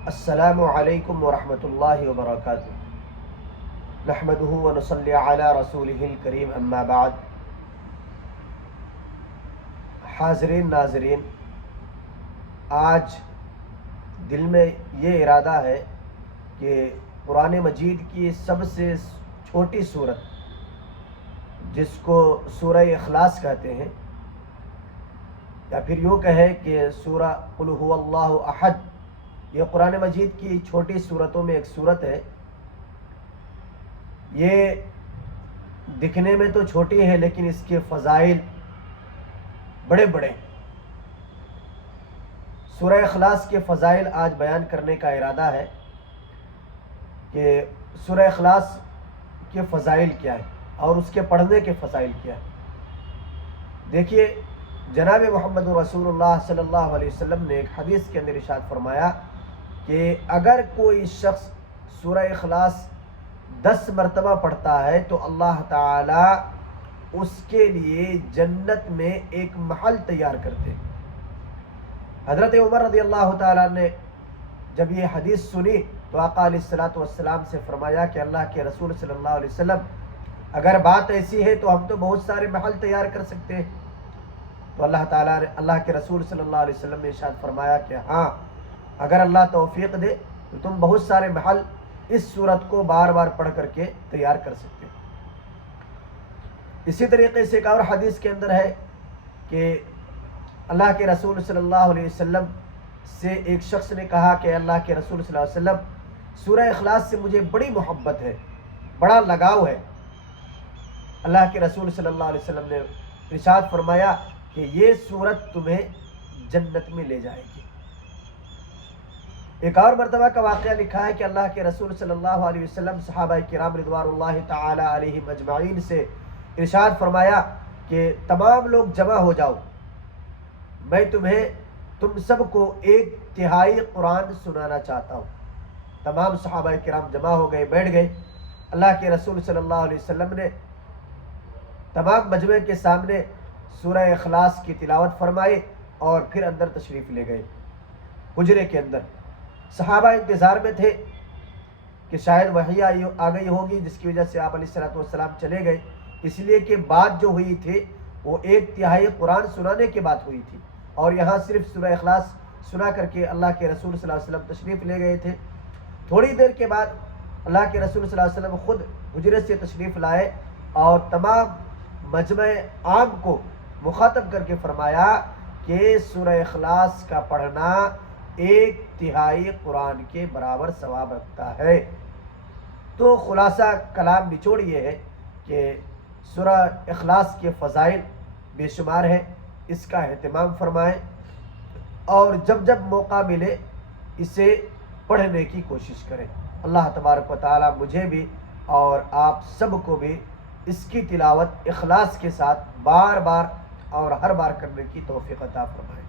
السلام علیکم ورحمۃ اللہ وبرکاتہ۔ نحمدہ ونصلی علی رسولہ الکریم، اما بعد۔ حاضرین ناظرین، آج دل میں یہ ارادہ ہے کہ قرآن مجید کی سب سے چھوٹی صورت، جس کو سورہ اخلاص کہتے ہیں، یا پھر یوں کہیں کہ سورہ قل هو اللہ احد، یہ قرآن مجید کی چھوٹی صورتوں میں ایک صورت ہے۔ یہ دکھنے میں تو چھوٹی ہے لیکن اس کے فضائل بڑے بڑے ہیں۔ سورہ اخلاص کے فضائل آج بیان کرنے کا ارادہ ہے کہ سورہ اخلاص کے فضائل کیا ہیں اور اس کے پڑھنے کے فضائل کیا ہیں۔ دیکھیے، جناب محمد رسول اللہ صلی اللہ علیہ وسلم نے ایک حدیث کے اندر ارشاد فرمایا کہ اگر کوئی شخص سورہ اخلاص 10 مرتبہ پڑھتا ہے تو اللہ تعالی اس کے لیے جنت میں ایک محل تیار کرتے ہیں۔ حضرت عمر رضی اللہ تعالیٰ نے جب یہ حدیث سنی تو آقا علیہ الصلوۃ والسلام سے فرمایا کہ اللہ کے رسول صلی اللہ علیہ وسلم، اگر بات ایسی ہے تو ہم تو بہت سارے محل تیار کر سکتے ہیں۔ تو اللہ کے رسول صلی اللہ علیہ وسلم نے ارشاد فرمایا کہ ہاں، اگر اللہ توفیق دے تو تم بہت سارے محل اس صورت کو بار بار پڑھ کر کے تیار کر سکتے ہو۔ اسی طریقے سے ایک اور حدیث کے اندر ہے کہ اللہ کے رسول صلی اللہ علیہ وسلم سے ایک شخص نے کہا کہ اللہ کے رسول صلی اللہ علیہ وسلم، سورہ اخلاص سے مجھے بڑی محبت ہے، بڑا لگاؤ ہے۔ اللہ کے رسول صلی اللہ علیہ وسلم نے ارشاد فرمایا کہ یہ سورت تمہیں جنت میں لے جائے گی۔ ایک اور مرتبہ کا واقعہ لکھا ہے کہ اللہ کے رسول صلی اللہ علیہ وسلم صحابہ کرام رضوان اللہ تعالی علیہم اجمعین سے ارشاد فرمایا کہ تمام لوگ جمع ہو جاؤ، میں تم سب کو 1/3 قرآن سنانا چاہتا ہوں۔ تمام صحابہ کرام جمع ہو گئے، بیٹھ گئے۔ اللہ کے رسول صلی اللہ علیہ وسلم نے تمام مجمع کے سامنے سورہ اخلاص کی تلاوت فرمائی اور پھر اندر تشریف لے گئے۔ حجرے کے اندر صحابہ انتظار میں تھے کہ شاید وحی آ گئی ہوگی، جس کی وجہ سے آپ علیہ الصلوۃ والسلام چلے گئے، اس لیے کہ بات جو ہوئی تھی وہ 1/3 قرآن سنانے کی بات ہوئی تھی، اور یہاں صرف سورہ اخلاص سنا کر کے اللہ کے رسول صلی اللہ علیہ وسلم تشریف لے گئے تھے۔ تھوڑی دیر کے بعد اللہ کے رسول صلی اللہ علیہ وسلم خود حجرے سے تشریف لائے اور تمام مجمع عام کو مخاطب کر کے فرمایا کہ سورہ اخلاص کا پڑھنا 1/3 قرآن کے برابر ثواب رکھتا ہے۔ تو خلاصہ کلام نچوڑ یہ ہے کہ سورہ اخلاص کے فضائل بے شمار ہیں، اس کا اہتمام فرمائیں اور جب جب موقع ملے اسے پڑھنے کی کوشش کریں۔ اللہ تبارک و تعالی مجھے بھی اور آپ سب کو بھی اس کی تلاوت اخلاص کے ساتھ بار بار اور ہر بار کرنے کی توفیق عطا فرمائے۔